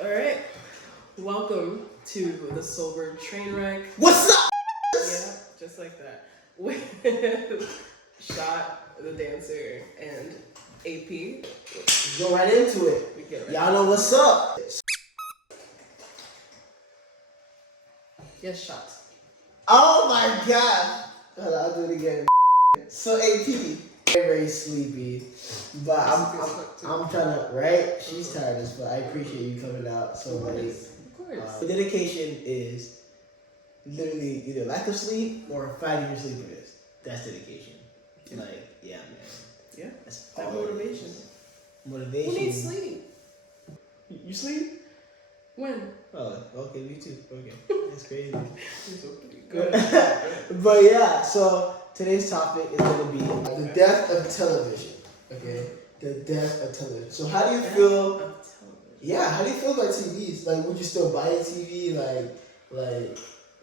All right, welcome to the Sober Trainwreck. What's up? Yeah, just like that. With Shot, the dancer, and AP. Go right into it. Y'all know what's up. Yes, Shot. Oh my god. Hold on, I'll do it again. So AP, very sleepy, but I'm trying to, right? She's tired as well. I appreciate you coming out so late. Of course. The dedication is literally either lack of sleep or fighting your sleepiness. That's dedication. Yeah. Like, yeah, man. Yeah, That's that all motivation. Motivation. Who needs sleep? You sleep? When? Oh, okay, me too. Okay, that's crazy. Good. But yeah, so today's topic is going to be the death of television. Okay, the death of television. So how do you feel? Yeah, how do you feel about TVs? Like, would you still buy a TV? Like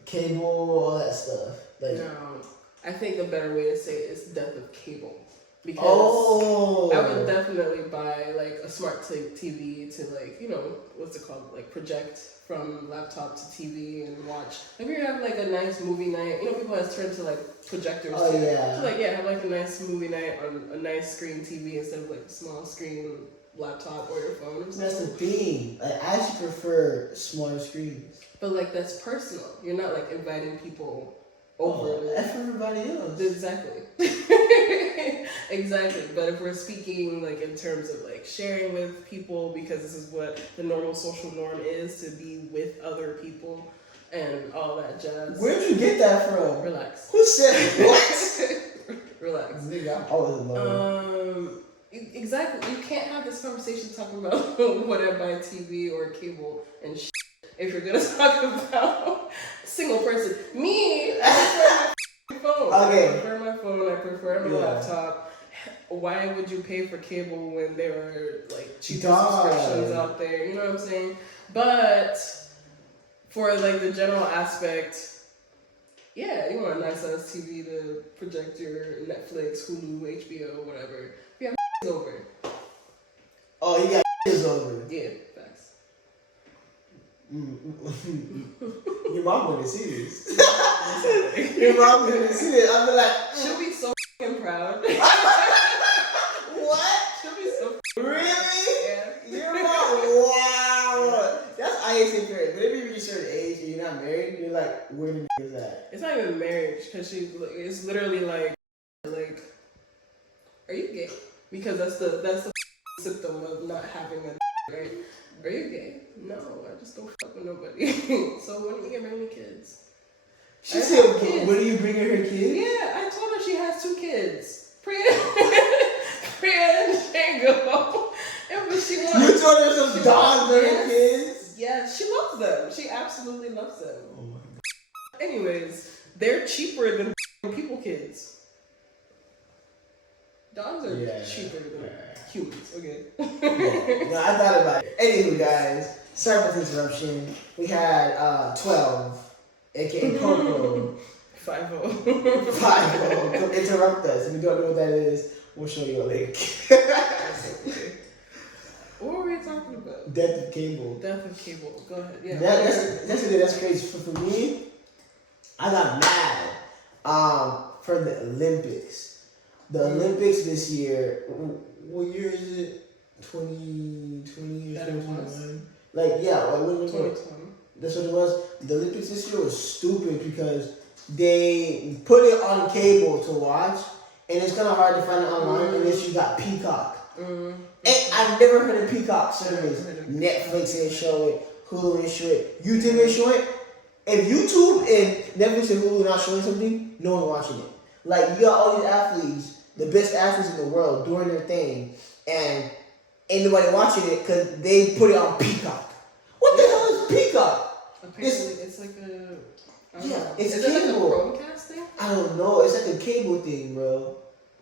cable, all that stuff. Like, No, I think the better way to say it is death of cable. Because I would definitely buy like a smart TV to like, what's it called? Like project from laptop to TV and watch. If you have like a nice movie night, people have turned to like projectors. Oh too. yeah. So have like a nice movie night on a nice screen TV instead of like a small screen laptop or your phone or something. That's the thing. Like, I actually prefer smaller screens. But like that's personal. You're not like inviting people over. That's everybody else. Exactly. Exactly. But if we're speaking like in terms of like sharing with people, because this is what the normal social norm is, to be with other people and all that jazz. Where'd you get that from? Relax. Who said what? Relax. Nigga, I'm always alone. Exactly. You can't have this conversation talking about what I buy TV or cable and shit if you're gonna talk about single person. Me, I prefer my phone. Okay. I prefer my phone. I prefer my laptop. Why would you pay for cable when there are like cheaper subscriptions out there? You know what I'm saying? But for like the general aspect, yeah, you want a nice ass TV to project your Netflix, Hulu, HBO, whatever. You have over. Oh, you got over. Yeah, facts. Your mom wouldn't see this. Your mom wouldn't see this. I'd be like, she'll be so fucking proud. What? She'll be so really? Yeah. Your mom, wow. That's Haitian Parents. Whenever you reach a certain age and you're not married, you're like, where the is that? It's not even marriage, because it's literally like, are you gay? Because that's the symptom of not having a right? Are you gay? No, I just don't fuck with nobody. So when are you gonna bring me kids? She said, when are you bringing her kids? Yeah, I told her she has 2 kids. Priya and Django. But she wants. You told her some dogs are her kids? Yeah, she loves them. She absolutely loves them. Oh my God. Anyways, they're cheaper than people kids. Dogs are cheaper than humans, okay? No, I thought about it. Anywho, guys, sorry for the interruption. We had 12, aka Coco. 5-0. 5. Come interrupt us. If you don't know what that is, we'll show you a link. What were we talking about? Death of cable. Death of cable. Go ahead. Yeah. That's crazy. For me, I got mad for the Olympics. The Olympics this year, what year is it? 2020 or 2021? Like, yeah, like when was it? 2020. That's what it was. The Olympics this year was stupid because they put it on cable to watch, and it's kind of hard to find it online unless you got Peacock. And I've never heard of Peacock service. Netflix ain't show it, Hulu ain't show it, YouTube ain't show it. If YouTube and Netflix and Hulu not showing something, no one watching it. Like, you got all these athletes, the best athletes in the world, doing their thing, and ain't nobody watching it because they put it on Peacock. What the hell is Peacock? Apparently, it's like a... It's is cable. It like a Chromecast thing? I don't know. It's like a cable thing, bro.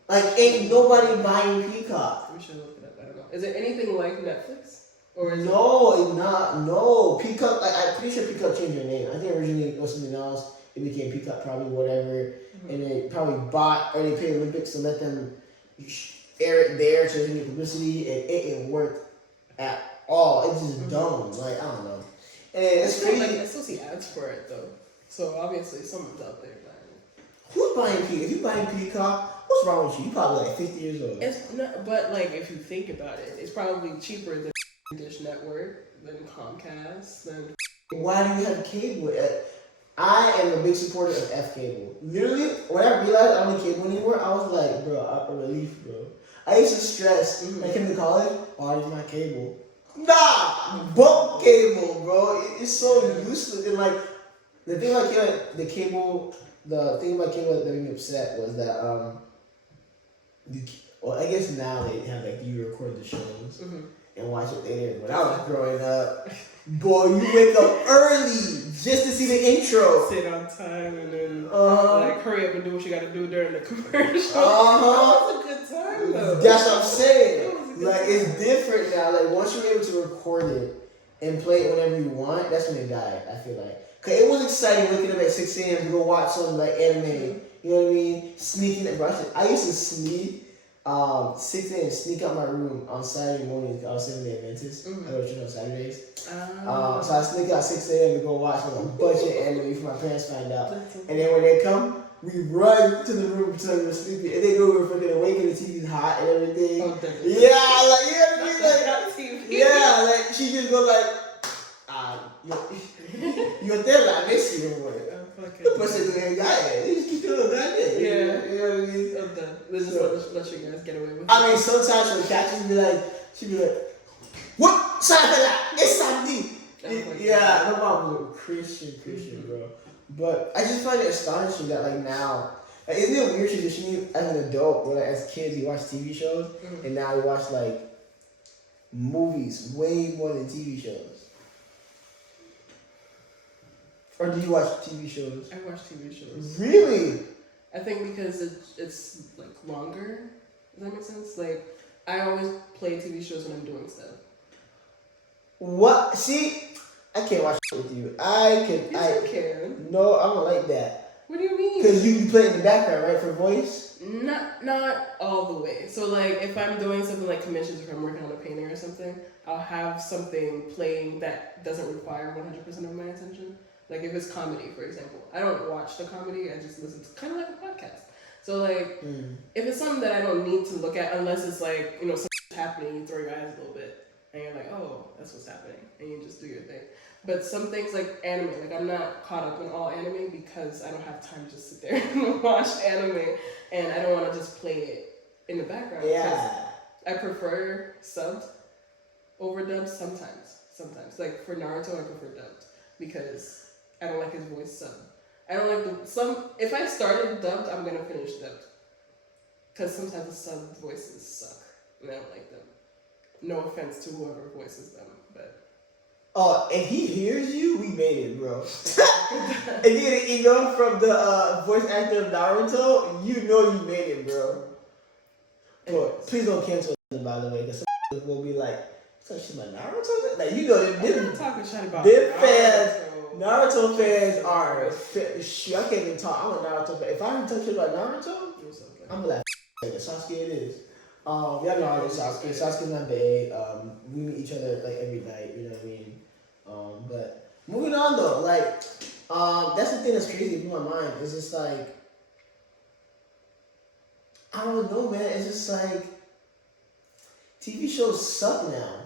Like, ain't nobody buying Peacock. We should look it up. I don't know. Is it anything like Netflix? Or is no, it's not. No. Peacock, like, I'm pretty sure Peacock changed their name. I think originally it was something else. It became Peacock, probably, whatever. And they probably bought, or they paid Olympics to let them air it there so they can get publicity, and it didn't work at all. It's just dumb. Like, I don't know. And it's crazy. Like, I still see ads for it though. So obviously someone's out there buying it. Who's buying Peacock? If you buying Peacock, what's wrong with you? You probably like 50 years old. It's not, but like if you think about it, it's probably cheaper than Dish Network, than Comcast, than. Why do you have cable? I am a big supporter of F cable. Literally, when I realized I don't need cable anymore, I was like, bro, I'm a relief, bro. I used to stress, when I came to college, oh, I need my cable. Nah! Bump cable, bro. It's so useless. And like, the thing about cable, the thing about cable that made me upset was that, well, I guess now they have like, you record the shows and watch it later. When I was growing up, boy, you wake up early just to see the intro. Sit on time and then like hurry up and do what you gotta do during the commercial. That was a good time though. That's what I'm saying. Like it's different now. Like once you're able to record it and play it whenever you want, that's when it died. I feel like, cause it was exciting waking up at 6 a.m. to go watch some like anime. You know what I mean? Sneaking at brush. I used to sneak 6 a.m. sneak out my room on Saturday mornings. I was Seventh-day Adventist. I go to church on Saturdays. So I sneak out 6 a.m. to go watch like a bunch of anime before my parents find out. And then when they come, we run to the room until we were sleepy. And they go, we were freaking awake and the TV's hot and everything. Yeah, like, you know what I mean? Like, yeah, like, she just go like, you're there, like, I miss you. The person doing that, they just keep doing that. Yeah. You know what I mean? I'm done. Let's just let you guys get away with it. I mean, sometimes she'll catch us she'd be like, what? It's Sunday. Yeah, my mom was a Christian, bro. But I just find it astonishing that, like, now, like, isn't it a weird tradition as an adult, where, like, as kids, you watch TV shows, and now you watch, like, movies way more than TV shows? Or do you watch TV shows? I watch TV shows. Really? I think because it's like longer. Does that make sense? Like, I always play TV shows when I'm doing stuff. What? See, I can't watch it with you. You can. No, I don't like that. What do you mean? Because you play in the background, right, for voice? Not all the way. So like, if I'm doing something like commissions, or if I'm working on a painting or something, I'll have something playing that doesn't require 100% of my attention. Like if it's comedy, for example, I don't watch the comedy. I just listen to kind of like a podcast. So like, if it's something that I don't need to look at, unless it's like, you know, something's happening, you throw your eyes a little bit, and you're like, oh, that's what's happening, and you just do your thing. But some things like anime, like I'm not caught up in all anime because I don't have time to sit there and watch anime, and I don't want to just play it in the background. Yeah. I prefer subbed over dubbed sometimes. Like for Naruto, I prefer dubbed because I don't like his voice subbed. I don't like if I started dubbed, I'm gonna finish dubbed. Because sometimes the subbed voices suck, and I don't like them. No offense to whoever voices them, but. Oh, and he hears you, we made it, bro. And you get an email from the voice actor of Naruto, you know you made it, bro. But please don't cancel it, by the way, because some will be like, so she's like Naruto? Like, you know, I'm not talking shit about them Naruto. fans. Naruto fans are shit. I can't even talk. I'm a Naruto fan. If I even talk shit about Naruto, I'm like, Sasuke it is. Y'all know how it is, Sasuke. Sasuke's my bae. We meet each other like every night. You know what I mean? But moving on though, like, that's the thing that's crazy in my mind. It's just like, I don't know, man. It's just like TV shows suck now.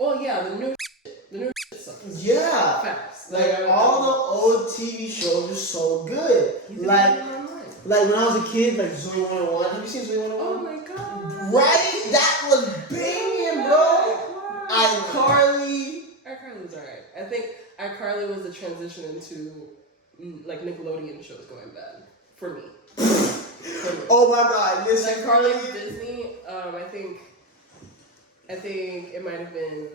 Oh yeah, the new shit sucks. Yeah. Facts. Like all the old TV shows are so good. Like when I was a kid, like Zoe 101. Have you seen Zoe 101? Oh my god. Right? That was banging, bro. iCarly. iCarly was alright. I think iCarly was the transition into like Nickelodeon shows going bad for me. Oh my god, listen, like Carly. Disney. I think it might have been.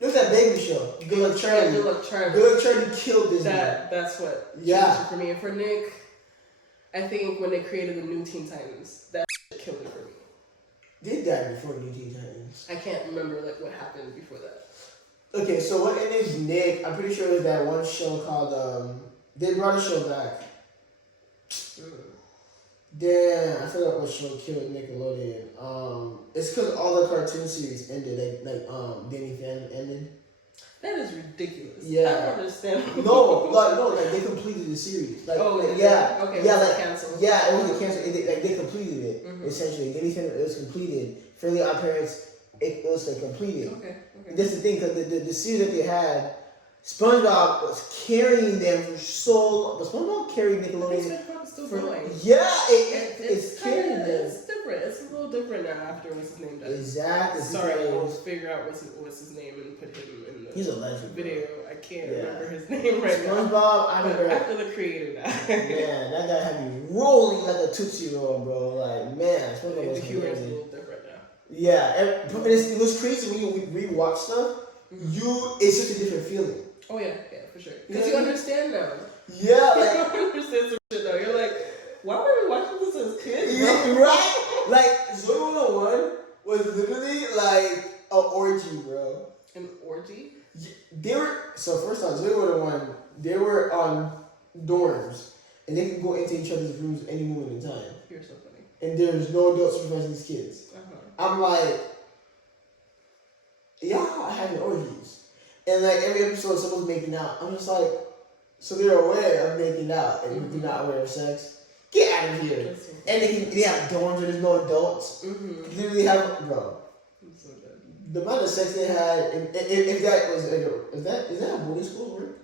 It was that baby show. Good Luck Charlie. Yeah, Good Luck Charlie. Good Luck Charlie killed Disney. That's what. Yeah. For me and for Nick, I think when they created the new Teen Titans, that killed it for me. Did that before New Teen Titans? I can't remember like what happened before that. Okay, so what ended Nick? I'm pretty sure it was that one show called. They brought a show back. Damn, I forgot what show killed Nickelodeon. It's because all the cartoon series ended. Like Danny Phantom ended. That is ridiculous. Yeah. I don't understand. Like they completed the series. Okay. Yeah, like canceled. Yeah, it wasn't canceled. They completed it essentially. Danny Phantom, it was completed. Fairly Odd Parents, it was like completed. Okay. That's the thing, because the series that they had, SpongeBob was carrying them for so long. But SpongeBob carried Nickelodeon. SpongeBob's still going. Yeah, it's carrying them. It's different. It's a little different now after what's his name died. Exactly. Sorry, we'll figure out what's his name and put him in the He's a legend, video. I can't remember his name right now. SpongeBob, I remember. After the creator died. Man, that guy had me rolling like a Tootsie Roll, bro. Like, man, SpongeBob was the humor is a amazing. little different now. Yeah, it was crazy when you rewatch stuff. It's just a different feeling. Oh yeah, for sure. Because you understand now. Yeah, like you understand some shit now. You're like, why were we watching this as kids? Yeah, right? Like Zoe 101 was literally like an orgy, bro. An orgy? They were first off, Zoe 101, they were on dorms and they could go into each other's rooms any moment in time. You're so funny. And there's no adult supervising these kids. I'm like, y'all having orgies. And like every episode someone's making out. I'm just like, so they're aware of making out and they're not aware of sex. Get out of here. And they have dorms where there's no adults. They have, bro. So good. The amount of sex they had, if that was, is that a boarding school work?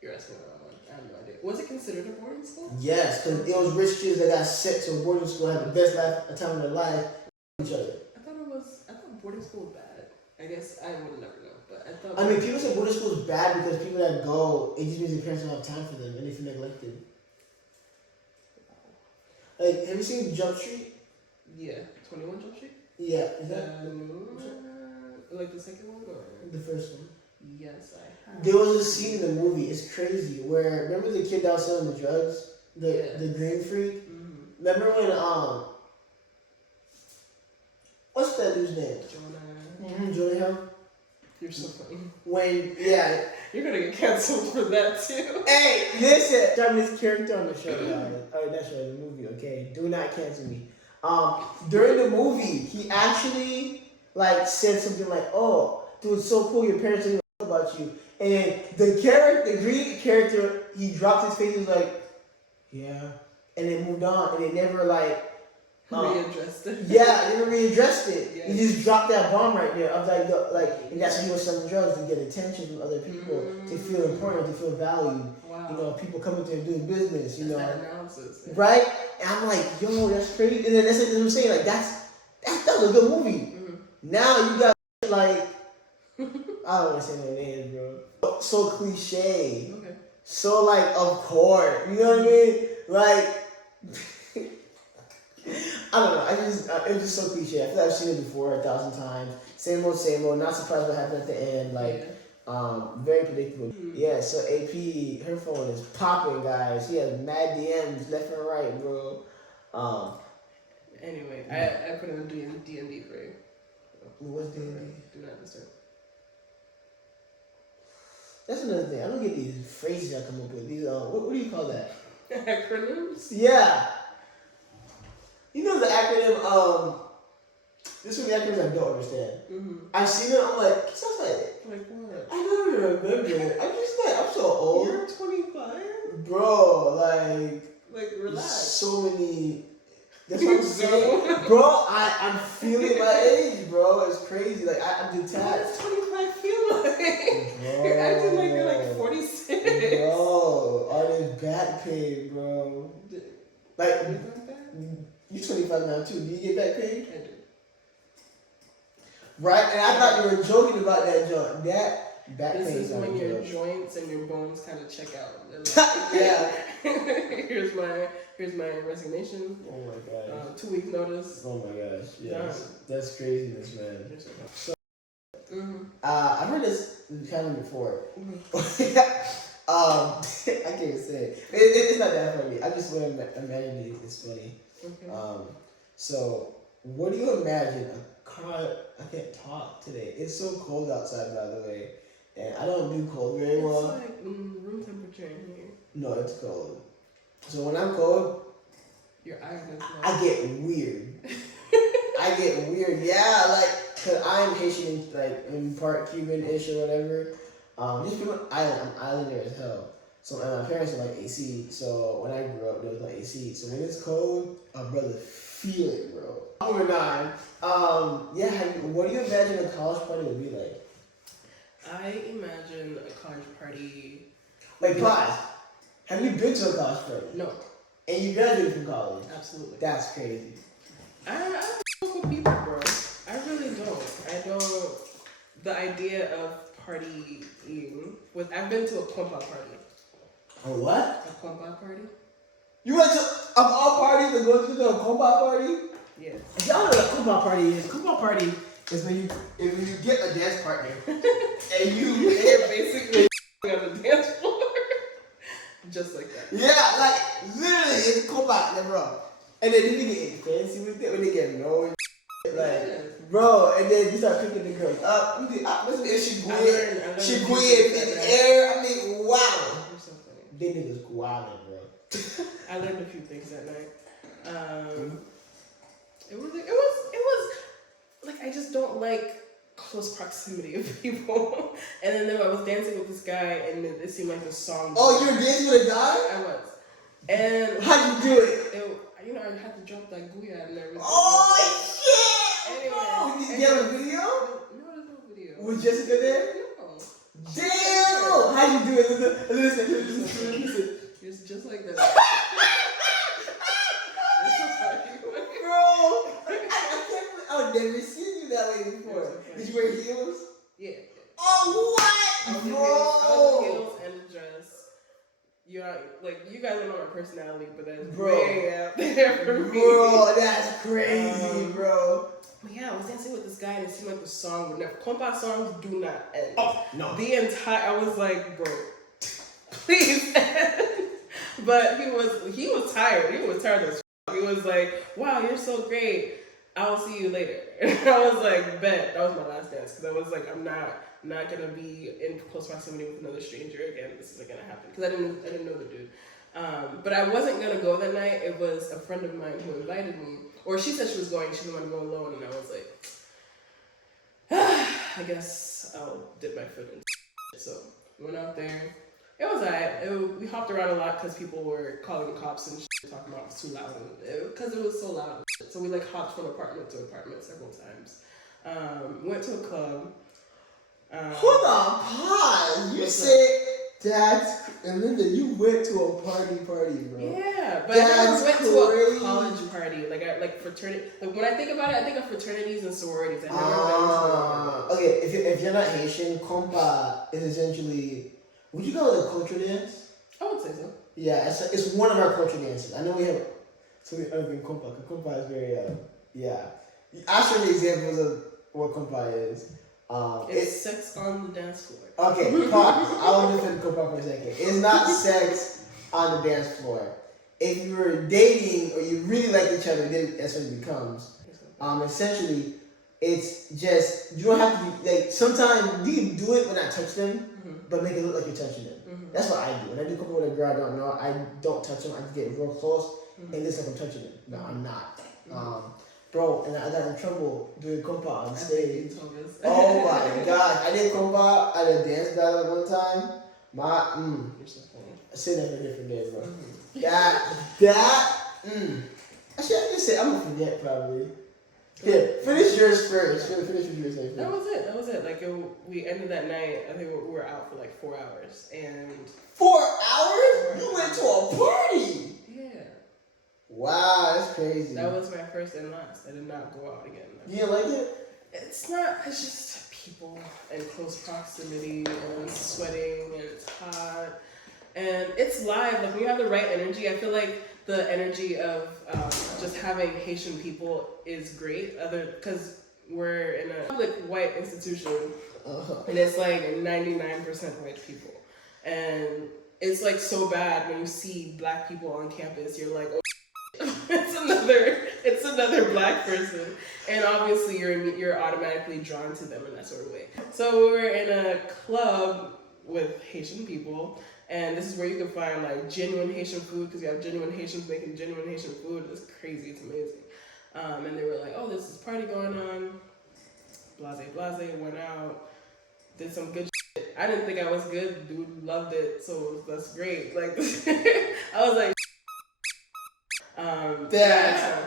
You're asking the wrong one. I have no idea. Was it considered a boarding school? Yes, because it was rich kids that got sent to a boarding school, had the best time of their life with each other. I thought boarding school was bad. I guess I would never know, but I thought. I mean, people say boarding school is bad because people that go, it just means their parents don't have time for them and they feel neglected. Like, have you seen Jump Street? Yeah, 21 Jump Street. Yeah, is that like the second one or the first one? Yes, I have. There was a scene in the movie. It's crazy. Where remember the kid that was selling the drugs, the green freak. Remember when what's that dude's name? Jonah Hill. You're so funny. You're gonna get canceled for that too. Hey, listen, Japanese character on the show, guys. Oh, that show, the movie. Okay, do not cancel me. During the movie, he actually like said something like, "Oh, dude, it's so cool. Your parents didn't know about you." And the green character, he dropped his face. He was like, "Yeah," and then moved on, and they never like. Readdressed it. Yeah, they never readdressed it. Yeah. He just dropped that bomb right there. Of and that's when he was selling drugs to get attention from other people, to feel important, to feel valued. Wow. You know, people coming to him doing business. You know, that analysis, yeah. Right? And I'm like, yo, that's crazy. And then that's what I'm saying. Like that was a good movie. Now you got like, I don't want to say no names, bro. So cliche. Okay. So like, of course. You know what I mean? Like. I don't know. It was just so cliche. I feel like I've seen it before 1,000 times. Same old, same old. Not surprised what happened at the end. Like, very predictable. Yeah. So AP, her phone is popping, guys. She has mad DMs left and right, bro. Anyway, I put in D&D for you. What's D&D? Do not disturb. That's another thing. I don't get these phrases I come up with. These what do you call that? Acronyms? Yeah. You know the acronym, this is the acronyms I don't understand. I seen it, I'm like, what's that? Like what? I don't even remember it. I'm just like, I'm so old. You're 25? Bro, like relax. So many, that's what I'm saying. Bro, I'm feeling my age, bro. It's crazy. Like, I'm detached. What does 25 feel like? Bro, you're acting like you're like 46. Bro, all this back pain, bro. Like, you're 25 now too. Do you get back pain? I do. Right? And I thought you were joking about that joint. That back pain. This is when your joints and your bones kind of check out. Like, yeah. here's my resignation. Oh my gosh. 2 weeks notice. Oh my gosh. Yes. That's craziness, man. So, I've heard this kind of before. I can't even say it. It's not that funny. I just want to imagine it. It's funny. Okay. So what do you imagine a car? I can't talk today. It's so cold outside, by the way, and I don't do cold very well. It's like room temperature in here. No, it's cold. So when I'm cold, Your iron is low. I get weird. I get weird. Yeah, like, cause I'm Haitian, like in part Cuban-ish or whatever. These people, I'm islander as hell. So and my parents are like AC. So when I grew up, there was no AC. So when it's cold, my brother feel it, bro. Number 9. Yeah. What do you imagine a college party would be like? I imagine a college party. Wait, pause. Have you been to a college party? No. And you graduated from college? Absolutely. That's crazy. I don't fuck with people, bro. I really don't. I don't. The idea of partying with. I've been to a Kompa party. A what? A Kompa party? You went to of all parties to go to the Kompa party? Yes. If y'all know what a Kompa party is when you get a dance partner and You're basically on the dance floor. Just like that. Yeah, like literally it's Kompa, bro. And then you get fancy with it when they get low and like, bro, and then you start picking the girls up. Listen, she quit in the air. I mean, wow. You're so funny. They niggas wildin', bro. I learned a few things that night. It was like I just don't like close proximity of people. And then I was dancing with this guy, and it seemed like the song. Oh, you were dancing with a guy? I was. And how'd you do it? I had to drop that guya and everything. Oh shit! Anyway, bro, did you have a video? No, there's no video. Was Jessica there? No. Damn! How'd you do it? Listen. It's just like that. It's so funny. Bro, I've never seen you that way before. Did you wear heels? Yeah. Oh, what? I was in heels and a dress. You guys don't know my personality, but that's way out there for me. Bro, that's crazy, bro. But yeah, I was dancing with this guy, and it seemed like the song would never. Kompa songs do not end. Oh no. The entire, I was like, bro, please end. But he was tired. He was tired as fuck. He was like, wow, you're so great. I will see you later. And I was like, bet. That was my last dance, because I was like, I'm not gonna be in close proximity with another stranger again. This isn't gonna happen, because I didn't know the dude. But I wasn't gonna go that night. It was a friend of mine who invited me, or she said she was going. She didn't want to go alone, and I was like, I guess I'll dip my foot in. So went out there. It was alright. We hopped around a lot because people were calling the cops and talking about it was too loud, because it was so loud. So we hopped from apartment to apartment several times. Went to a club. Hold on, pause. You said that, and then you went to a party, bro. Yeah, but I never went to a college party. Like fraternity. Like when I think about it, I think of fraternities and sororities. I never been to one. Okay, if you're not Haitian, Kompa is essentially. Would you call it a culture dance? I would say so. Yeah, it's one of our culture dances. I know we have something other than Kompa, because Kompa is very, yeah. I'll show you examples of what Kompa is. It's sex on the dance floor. Okay, pause. I will defend Kompa for a second. It's not sex on the dance floor. If you're dating or you really like each other, then that's what it becomes. Essentially, it's just, you don't have to be, like, sometimes you can do it when I touch them, but make it look like you're touching them. That's what I do. When I do Kompa with a girl I don't know, I don't touch them. I just get real close, and it looks like I'm touching them. No, I'm not. Bro, and I got in trouble doing Kompa on stage. Oh my gosh. I did Kompa at a dance battle one time. I said that for a different day, bro. Actually, I just say I'm gonna forget probably. Yeah, finish yours first. Finish yours first. That was it. We ended that night. I think we were out for 4 hours, and 4 hours? You went to a party. Yeah. Wow, that's crazy. That was my first and last. I did not go out again. You didn't like it? It's just people and close proximity and sweating and it's hot and it's live. When you have the right energy, I feel like the energy of just having Haitian people is great. Because we're in a public white institution, and it's 99% white people, and it's so bad when you see black people on campus. You're like, oh, it's another black person, and obviously you're automatically drawn to them in that sort of way. So we were in a club with Haitian people. And this is where you can find like genuine Haitian food because you have genuine Haitians making genuine Haitian food. It's crazy. It's amazing. And they were like, oh, there's this party going on. Blase, went out, did some good shit. I didn't think I was good. Dude loved it, so that's great. Like, I was like, yeah.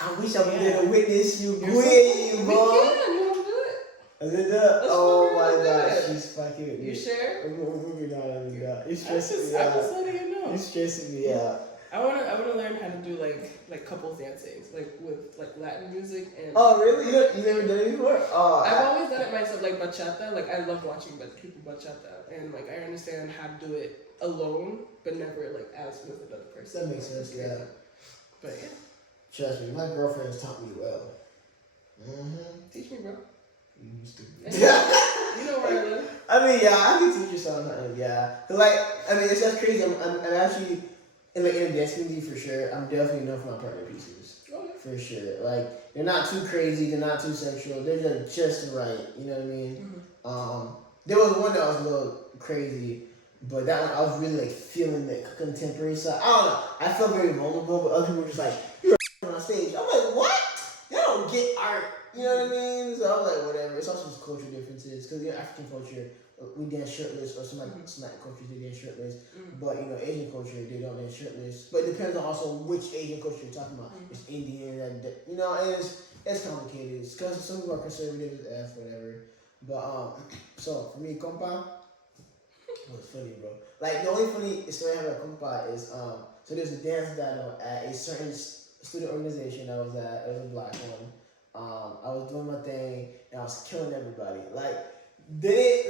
I wish I was there to witness you queen, bro. We can. You want to do it? Linda, oh my god, she's fucking with me. You share? We're not Linda. You're stressing me I'm out. just letting you know. You're stressing me out. I wanna learn how to do like couples dancing, like with like Latin music and. Oh really? You never done it before? Oh. I've always done it myself, like bachata. Like I love watching people bachata, and like I understand how to do it alone, but never like as with another person. That makes sense. Yeah. But yeah. Trust me, my girlfriend's taught me well. Teach me, bro. You stupid. You know where I live. I mean, yeah, I can teach you something. Yeah, like I mean, it's just crazy. I'm actually in the dance community for sure. I'm definitely known for my partner pieces. Okay. For sure. Like they're not too crazy. They're not too sexual. They're just right. You know what I mean? There was one that was a little crazy, but that one I was really like feeling the contemporary side. I don't know. I felt very vulnerable, but other people were just like, "You're on stage." I'm like, "What? Y'all don't get art." You know what I mean? So I was like, whatever. It's also just culture differences because African culture, we dance shirtless, or some cultures they dance shirtless. But Asian culture they don't dance shirtless. But it depends on also which Asian culture you're talking about. It's Indian, and it's complicated. It's because some people are conservative as F, whatever. But so for me, Kompa, it was funny, bro. Like the only funny story I have about Kompa is so there's a dance battle at a certain student organization I was at. It was a black one. I was doing my thing and I was killing everybody. Like they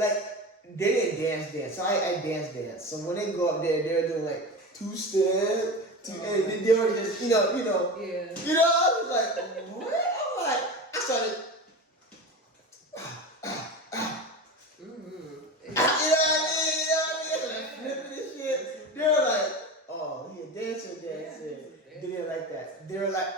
didn't dance. So I dance. So when they go up there, they're doing like two-step, and they were just Yeah. I was like, what? I'm like, I started. You know what I mean? Flipping and shit. They were like, oh, he a dancer. They didn't like that. They were like,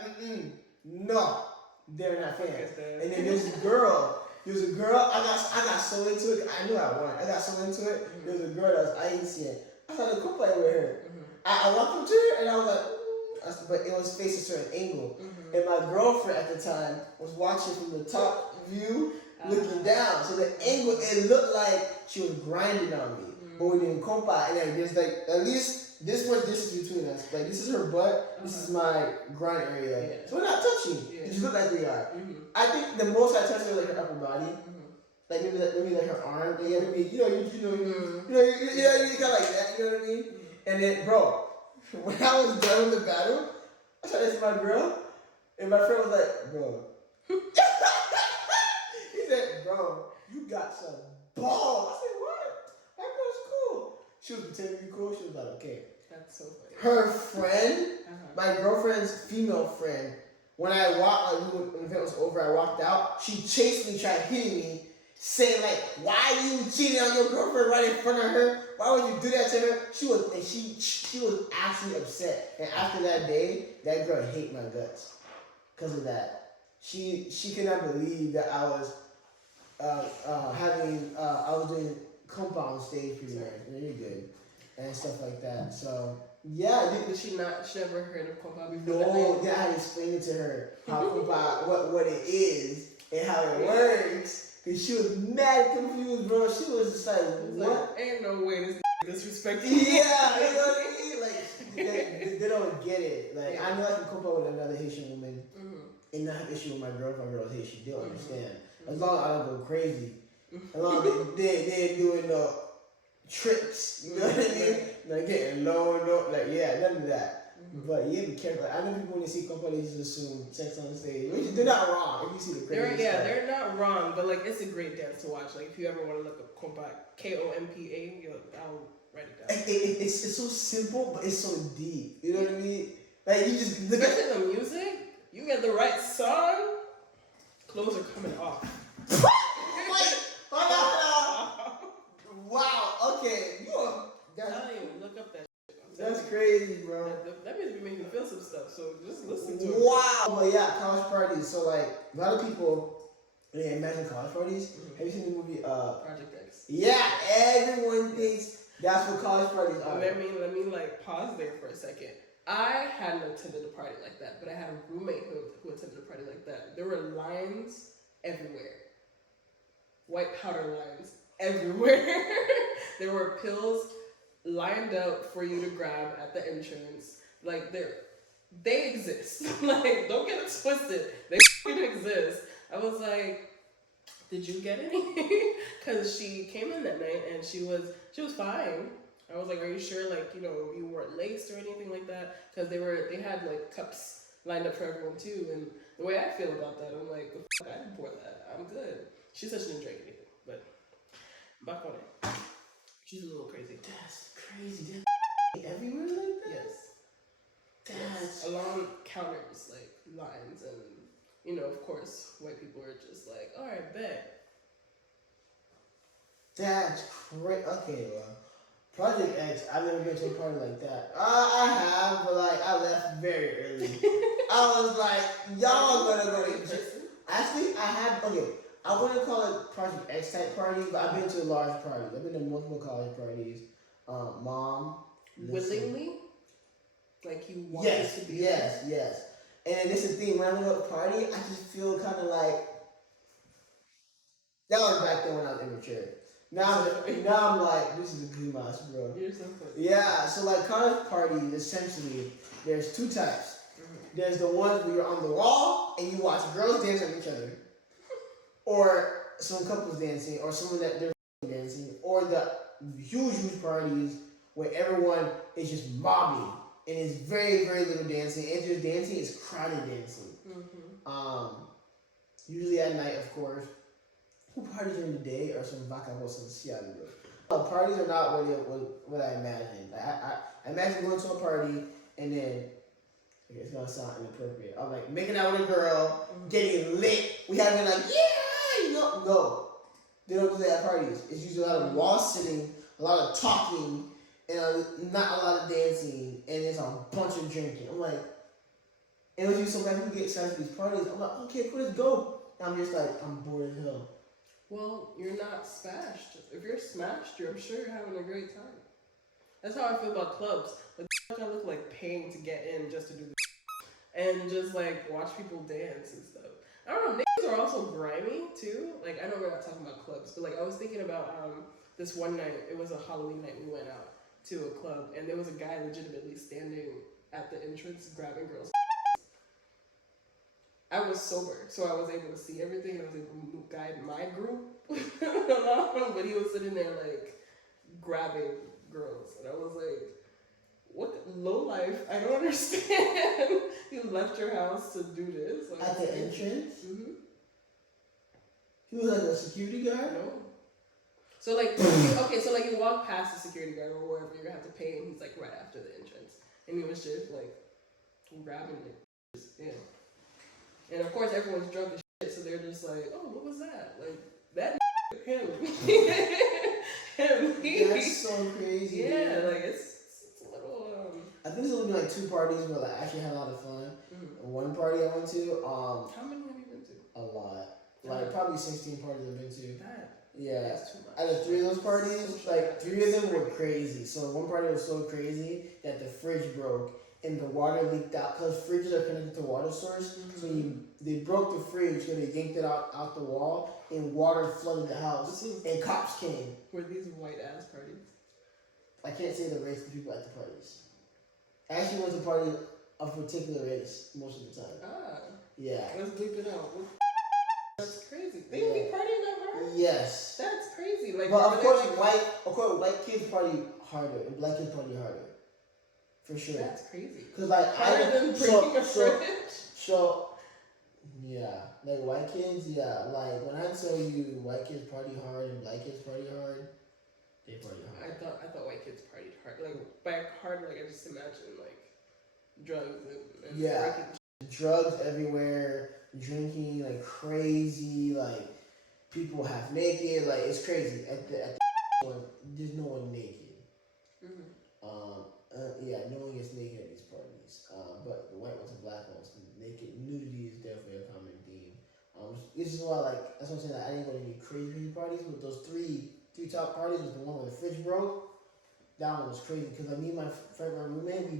no. They're not fans. And then there's a girl. I got so into it. I knew I won. I got so into it. There was a girl that I didn't see it. I started Kompa with her. I walked up to her and I was like, ooh. But it was facing a certain angle. And my girlfriend at the time was watching from the top view, looking down. So the angle, it looked like she was grinding on me. But we didn't Kompa, and then there's like at least this much distance between us. Like this is her butt, this is my grind area. Yeah. So we're not touching. It just look like we are. I think the most I touched her was like her upper body. Like maybe like her arm. Yeah, maybe you kind of like that. You know what I mean? And then, bro, when I was done with the battle, I tried to see my girl, and my friend was like, bro. He said, bro, you got some balls. I said, what? That girl's cool. She was pretending to be cool. She was like, okay. That's so funny. Her friend, my girlfriend's female friend, when I walked, when the event was over, I walked out. She chased me, tried hitting me, saying like, "Why are you cheating on your girlfriend right in front of her? Why would you do that to her?" She was actually upset. And after that day, that girl hated my guts because of that. She could not believe that I was I was doing Kompa on stage pretty much. You're good. And stuff like that. So yeah, she never heard of Kompa before? No, then I had to explain it to her how Kompa, what it is and how it works. Cause she was mad confused, bro. She was just like, what? Ain't no way this disrespectful. Yeah, you know what I mean? Like they don't get it. Like I know I can Kompa with another Haitian woman and not have an issue with my girlfriend. Girl Haitian, they'll understand. As long as I don't go crazy. As long as they're doing the tricks, you know what I mean? Like getting low, none of that. But yeah, be careful. I know people when they see Kompa, they just assume sex on the stage. They're not wrong if you see the crazy stuff. They're not wrong, but like it's a great dance to watch. Like if you ever want to look up Kompa, Kompa, I'll write it down. It's so simple, but it's so deep. You know what I mean? Like you just look especially the music. You get the right song, clothes are coming off. Hold on. Wow. Okay. Look up that. That's crazy, bro. That means we make you feel some stuff. So just listen to it. Wow. But yeah, college parties. So like a lot of people, imagine college parties. Have you seen the movie Project X? Yeah. Everyone thinks That's what college parties are. Let me like pause there for a second. I hadn't attended a party like that, but I had a roommate who attended a party like that. There were lines everywhere. White powder lines everywhere. There were pills lined up for you to grab at the entrance. Like they exist. Like, don't get it twisted. They exist. I was like, did you get any? Because she came in that night and she was fine. I was like, are you sure, like, you know, you weren't laced or anything like that? Because they had like cups lined up for everyone too. And the way I feel about that, I'm like, I didn't pour that. I'm good. She said she didn't drink anything, but back on it. She's a little crazy. That's crazy. That's everywhere like that? Yes. That's along counters, like lines, and you know, of course, white people are just like, all right, bet. That's crazy. Okay, well, Project X, I've never been to a party like that. I have, but like I left very early. I was like, y'all are gonna go to. Actually, I have. Okay, I wouldn't call it Project X type party, but I've been to large parties. I've been to multiple college parties. Mom. Willingly? Like you want to be yes. And this is the thing, when I go to a party, I just feel kind of like, that was back then when I was immature. Now I'm like, this is a good mouse, bro. You're so funny. Yeah, so like college parties, essentially, there's two types. Mm-hmm. There's the ones where you're on the wall and you watch girls dance on each other. Or some couples dancing, or someone that they're dancing. Or the huge parties where everyone is just mobbing. And it's very, very little dancing. And just dancing is crowded dancing. Mm-hmm. Usually at night, of course. Who parties during the day are some vacabos and Seattle. Parties are not what I imagined. I imagine going to a party and then, okay, it's gonna sound inappropriate. I'm like making out with a girl, getting lit. We having like, yeah, you know, go. They don't do that at parties. It's usually a lot of wall sitting, a lot of talking, and not a lot of dancing, and it's a bunch of drinking. I'm like, and when you sometimes people get excited for these parties, I'm like, okay, cool, let's go. And I'm just like, I'm bored as hell. Well, you're not smashed. If you're smashed, I'm sure you're having a great time. That's how I feel about clubs. Like, I look like paying to get in just to do the and just like watch people dance and stuff. I don't know, niggas are also grimy too. Like, I know we're not talking about clubs, but like I was thinking about this one night, it was a Halloween night, we went out to a club and there was a guy legitimately standing at the entrance grabbing girls. I was sober, so I was able to see everything. I was able to guide my group along, but he was sitting there like grabbing girls, and I was like, "What low life? I don't understand." You left your house to do this like, at the entrance. Mm-hmm. He was like a security guard. No. So like, okay, so like you walk past the security guard or wherever you're gonna have to pay, and he's like right after the entrance, and he was just like grabbing it. Yeah. And of course, everyone's drunk as shit, so they're just like, "Oh, what was that? Like that him, him." That's so crazy. Yeah, dude. Like it's a little. I think there's only like two parties where I actually had a lot of fun. Mm-hmm. One party I went to. How many have you been to? A lot. Like probably 16 parties I've been to. That. Yeah. That's too much. Out of 3 of those parties, like 3 of them were crazy. So one party was so crazy that the fridge broke. And the water leaked out because fridges are connected to water source. Mm-hmm. So they broke the fridge, so they yanked it out the wall, and water flooded the house. And cops came. Were these white ass parties? I can't say the race of the people at the parties. I actually went to a party of a particular race most of the time. Ah. Yeah. Let's bleep it out. That's crazy. They be partying that hard? Yes. That's crazy. Like, but of course, white kids party harder and black kids party harder. For sure. That's crazy. Cause like so yeah, like white kids, yeah. Like when I tell you white kids party hard and black kids party hard, they party hard. I thought white kids partied hard. Like by hard, like I just imagine like drugs and yeah, drugs everywhere, drinking like crazy, like people half naked, like it's crazy. At the one, there's no one naked. Mm-hmm. Yeah, no one gets naked at these parties. But the white ones and black ones, naked nudity is definitely a common theme. This is why, like, that's what I'm saying. Like, I didn't go to any crazy parties, but those three top parties was the one where the fridge broke. that one was crazy because like me and my friend, my roommate,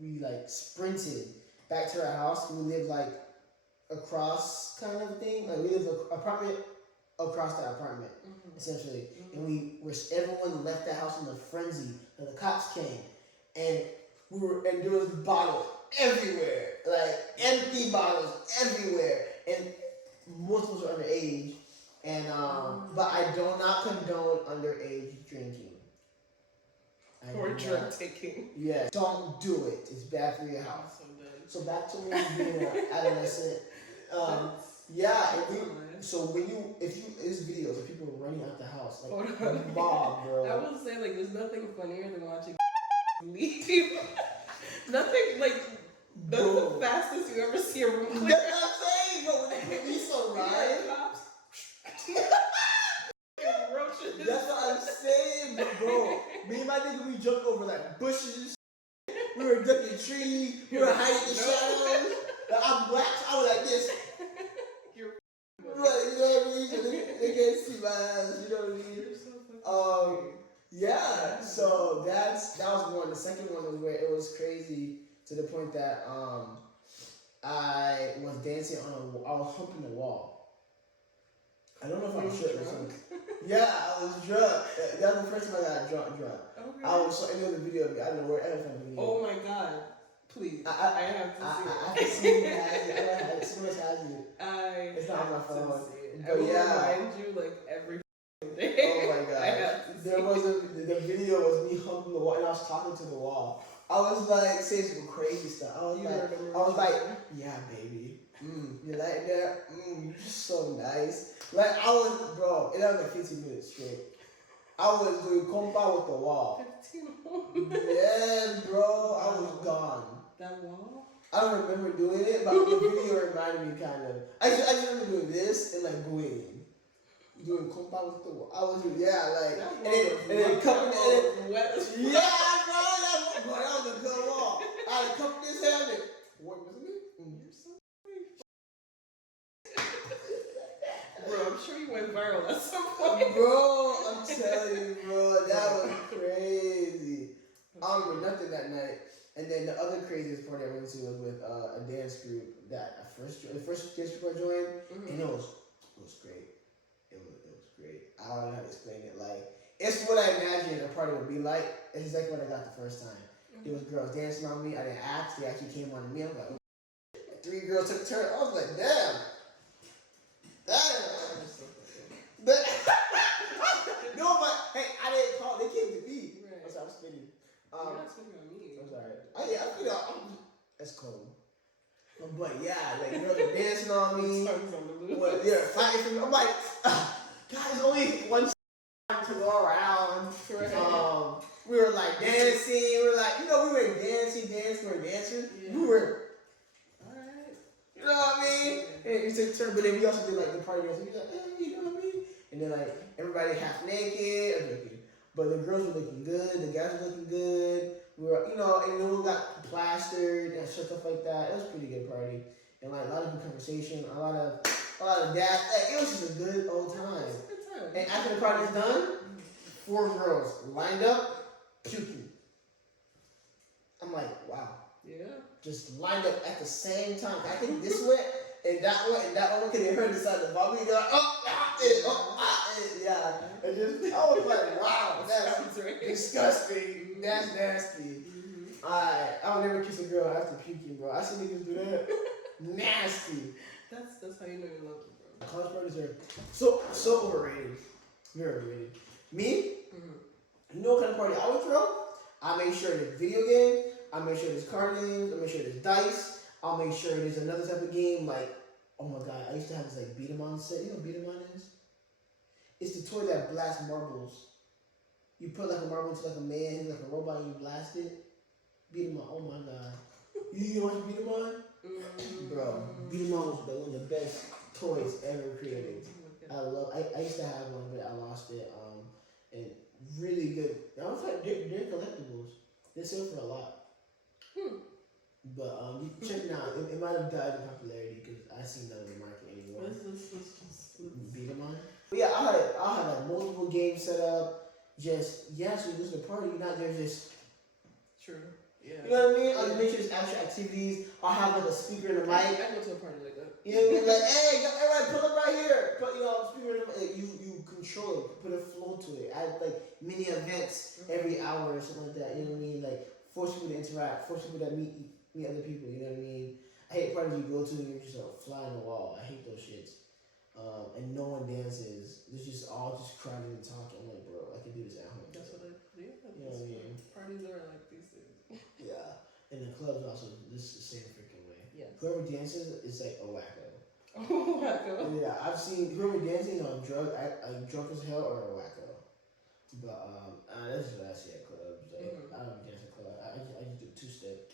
we like sprinted back to our house. We lived like across kind of thing. Like we lived apartment across that apartment, essentially. And everyone left that house in a frenzy. And the cops came, and there was bottles everywhere, like empty bottles everywhere, and most of us were underage. And but I do not condone underage drinking. Or drug taking. Yeah, don't do it. It's bad for your health. So back to me being an adolescent. If you there's videos of people running out the house like mob, bro. I will say like there's nothing funnier than watching leave. Nothing like that's the fastest you ever see a room clear. That's what I'm saying, bro. When they police arrive, that's what I'm saying, bro. Me and my nigga, we jumped over like bushes. We were ducking trees. We were hiding in the shadows. Like, I'm black, so I was like this. Right, you know what I mean? So they can't see my ass, you know what I mean? Yeah, so that was one. The second one was where it was crazy to the point that I was dancing I was humping the wall. I don't know if I was drunk or something. Yeah, I was drunk. That was the first time I got drunk. Okay. I was so into the video of me. I don't know where I found the video. Oh my god. Please. I have to see it. I can see it. I don't have it. Someone has it. It's not on my phone. But I will remind you like every day. Oh my god. There was the video was me humping the wall and I was talking to the wall. I was like saying some crazy stuff. I was like, yeah, baby. You like that? You're just so nice. Like it was like 15 minutes straight. I was doing Kompa with the wall. 15 Yeah, bro. I was gone. That wall? I don't remember doing it, but the video reminded me kind of. I just remember doing this and like going. Doing Kompa with the wall. I was and then cupping it. Yeah, bro. That was a good wall. I had cupping this hand and what was it? You're so Bro, I'm sure you went viral at some point. Bro, I'm telling you, bro, that was crazy. I don't remember nothing that night. And then the other craziest party I went to was with a dance group that the first dance group I joined, and it was great. It was great. I don't know how to explain it. Like it's what I imagined a party would be like. It's exactly what I got the first time. There was girls dancing on me. I didn't ask. They actually came on me. I'm like, 3 girls took a turn. I was like, damn. No, but hey, I didn't call. They came to me. Right. I'm sorry, I'm spitting. You're not spitting on me. I'm sorry. That's cold. But yeah, like girls were dancing on me. They're fighting for me. I'm like, guys, only one time to go around. Right. We were like dancing. We were like, we were dancing. We were dancing. Yeah. We were. You know what I mean? And you took turn, but then we also did like the party dance. We like, you know what I mean? And then like everybody half naked. I'm joking. But the girls were looking good. The guys were looking good. We were, and then we got plastered and stuff like that. It was a pretty good party. And like a lot of good conversation, a lot of that. Like, it was just a good old time. It was a good time. And after the party was done, 4 girls lined up, puking. I'm like, wow. Yeah. Just lined up at the same time. I think this went and that one because they heard the sound of the ball. We go, yeah. And just I was like, wow, that's disgusting. That's nasty. I'll never kiss a girl after puking, bro. I see niggas do that. Nasty. That's how you know you love them, bro. College parties are so overrated. Very overrated. Me? You know what kind of party I would throw? I make sure there's video game. I'll make sure there's card games. I'll make sure there's dice. I'll make sure there's another type of game like, oh my god, I used to have this like beat 'em on set. You know what beat 'em on is? It's the toy that blasts marbles. You put like a marble into like a man, like a robot, and you blast it. Beat 'em on. Oh my god. You want to beat 'em on? Bro, beat 'em on was one of the best toys ever created. I used to have one, but I lost it. And really good. I was like, they're collectibles. They sell for a lot. But you check it out. It might have died in popularity because I see none of the market anymore. Let's beat 'em on. But yeah, I'll have like multiple games set up. just, yes, we lose the party, you're not there just... True. Yeah. You know what I mean? I'll make sure there's extra activities. I'll have like a speaker in the mic. I go to a party like that. You know what I mean? Like, hey, everybody, pull up right here. Put, speaker in the mic. You control it. Put a flow to it. Add like mini events every hour or something like that. You know what I mean? Like force people to interact. Force people to meet other people. You know what I mean? I hate parties you go to and you're just a fly on the wall. I hate those shits. And no one dances. It's just all just crying and talking. I'm like, bro, I can do this at home. That's what I do. You know what I mean? Parties are like these days. Yeah. And the clubs also this the same freaking way. Yes. Whoever dances is like a wacko. Oh, wacko. Yeah, I've seen whoever dancing on drunk as hell or a wacko. But that's what I see at clubs. Like, I don't dance at clubs. I just do two-step.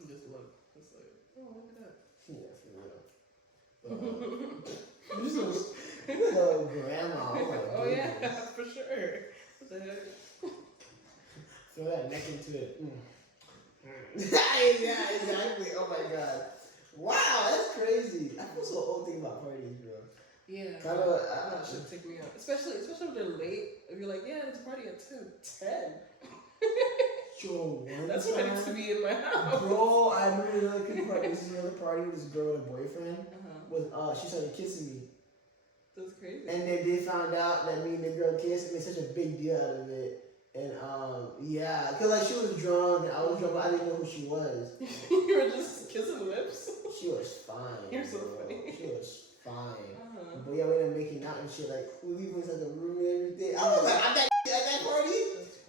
Just look. It's like, oh, look at that. Yeah, for real. This was little grandma. Oh yeah, for sure. What the heck? Throw that neck into it. Yeah, exactly. Oh my god. Wow, that's crazy. I feel so old thinking about parties, bro. Yeah. That should take me out. Especially if they're late. If you're like, yeah, it's a party at 10. 10. Yo, that's when I need to be in my house. Bro, I remember another kid party. This is another party with this girl with a boyfriend. She started kissing me. That's crazy. And then they found out that me and the girl kissed and made such a big deal out of it. And yeah, cause like she was drunk and I was drunk, but I didn't know who she was. You were just kissing lips. She was fine. You're so bro. funny. She was fine. But yeah, we ended up making out and shit. Like we went to the room and everything. I was like, at that party.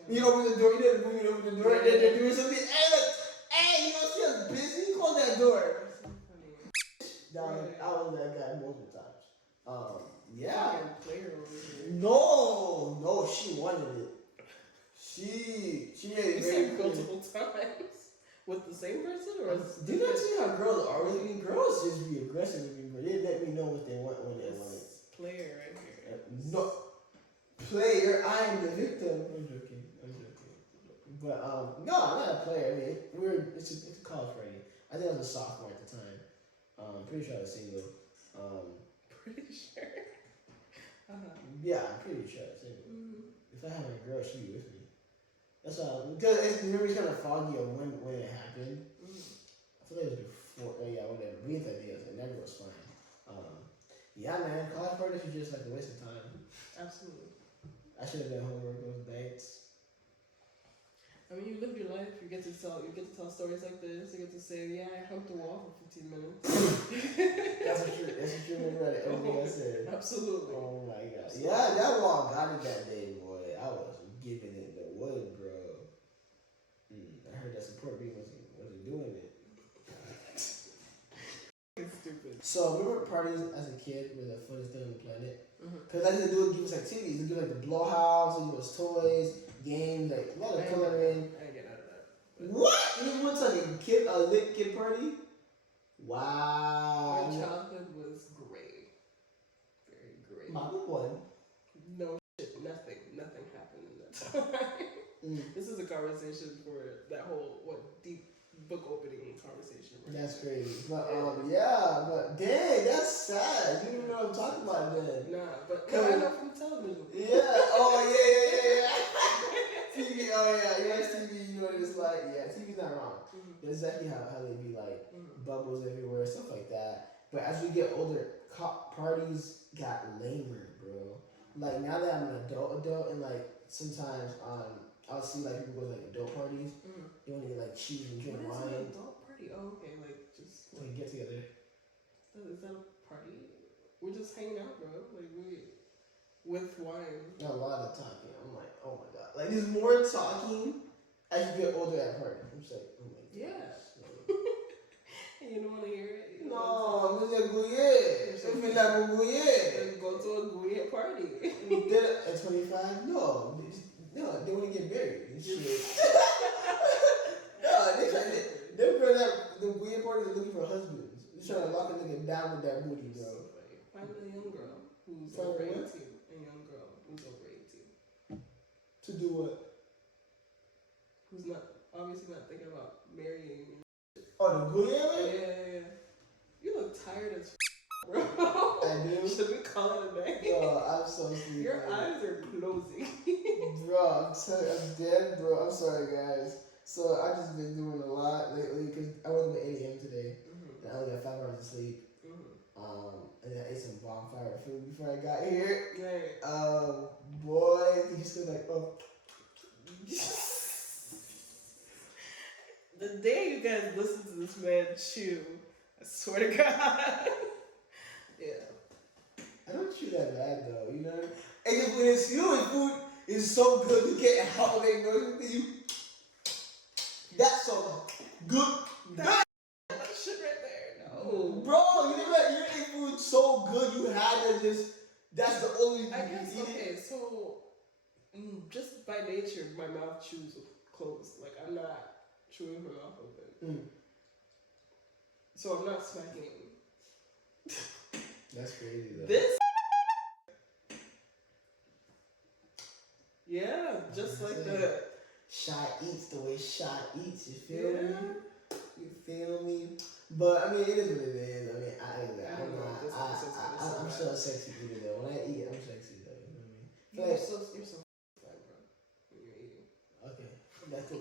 You open the door. You didn't move. You open the door. And then they're doing something. Hey, she was busy. Close that door. That's so funny. I was that guy multiple times. Yeah. Player over here. No, she wanted it. She made it you very said multiple times with the same person, or did I tell you how girls are with me? Girls just be aggressive with me, but they let me know what they want when they want it. Player right here. No, player. I am the victim. I'm joking. But no, I'm not a player. I mean, it's a college party. I think I was a sophomore at the time. Pretty sure I was single. Pretty sure. Yeah, I'm pretty sure I was single. If I had a girl, she'd be with me. That's why, because it's memory's kind of foggy of when it happened. I feel like it was before, yeah, whatever. We had that deal, and that was fine. Yeah, man, college parties are just like a waste of time. Absolutely. I should have done homework with banks. I mean, you live your life. You get to tell stories like this. You get to say, "Yeah, I humped the wall for 15 minutes." That's what you remember out of everything I said. Absolutely. Oh my god. Yeah, that wall got it that day, boy. I was giving it the wood, bro. I heard that support beam wasn't doing it. It's stupid. So remember parties as a kid were the funnest thing on the planet? Because like they do give us activities. They do like the blow house, they give us toys, games, like a lot of coloring. I didn't get out of that. What? You went to like a lit kid party? Wow. My childhood was great. Very great. My one. No shit, nothing happened in that time. This is a conversation for that whole deep book opening conversation. Right? That's crazy. But yeah, but dang, that's sad. You didn't know what I'm talking about then. Nah, but I know from television. Yeah. Oh yeah. TV. Oh yeah. You watch TV. You know what it's like. Yeah, TV's not wrong. That's exactly how they be like bubbles everywhere, stuff like that. But as we get older, parties got lamer, bro. Like now that I'm an adult, and like sometimes I'll see like people go to like adult parties. They want to get like cheese and drink wine. An adult party? Oh, okay, like just like get together. Is that a party? We're just hanging out, bro. Like with wine. A lot of talking. I'm like, oh my god. Like there's more talking as you get older at party. I'm just like, oh my god. Yeah. You don't want to hear it? No, I'm just like gouye. I feel like gouye. Go to a gouye party. At 25? No, they want to get married and shit. No, they're girls at the gouye parties are looking for husbands. They're trying to lock a nigga down with that booty, bro. So find a young girl who's over 18. A young girl who's over 18. To do what? Who's obviously not thinking about marrying. Oh, the gouye? Yeah. You look tired as bro. I do. Should we call it a day? Yo, I'm so asleep. Your eyes are closing. Bro, I'm dead, bro. I'm sorry, guys. So I just been doing a lot lately because I woke up at 8 a.m. today, and I only got 5 hours of sleep. And then I ate some bonfire food before I got here. Right. Boy, he just goes like, oh. The day you guys listen to this man chew, I swear to God. Yeah. I don't chew that bad though, you know. And if when it's food is so good, you can't help it. You. That's so good. That shit right there. No. Bro, you never you ate food so good you had to just. That's the only. I guess okay. So, just by nature, my mouth chews closed. Like I'm not chewing my mouth open. So I'm not smacking. That's crazy though. This. Yeah, just like the. Shy eats the way Shy eats. You feel me? You feel me? But I mean, it is what it is. I mean, I'm still a sexy eater though. When I eat, I'm sexy though. You know what I mean? You're so fine, bro. When you're eating. Okay, that's the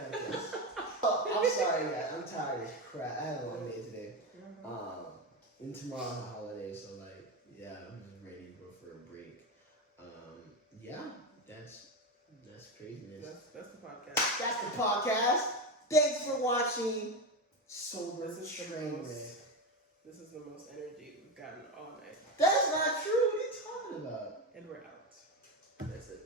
podcast. I'm sorry, guys. I'm tired as crap. I had a long day today. And tomorrow's a holiday, so like, yeah, I'm just ready to go for a break. Yeah, that's craziness. That's the podcast. That's the podcast. Thanks for watching. Sober Trainwreck. This is the most energy we've gotten all night. That's not true. What are you talking about? And we're out. That's it.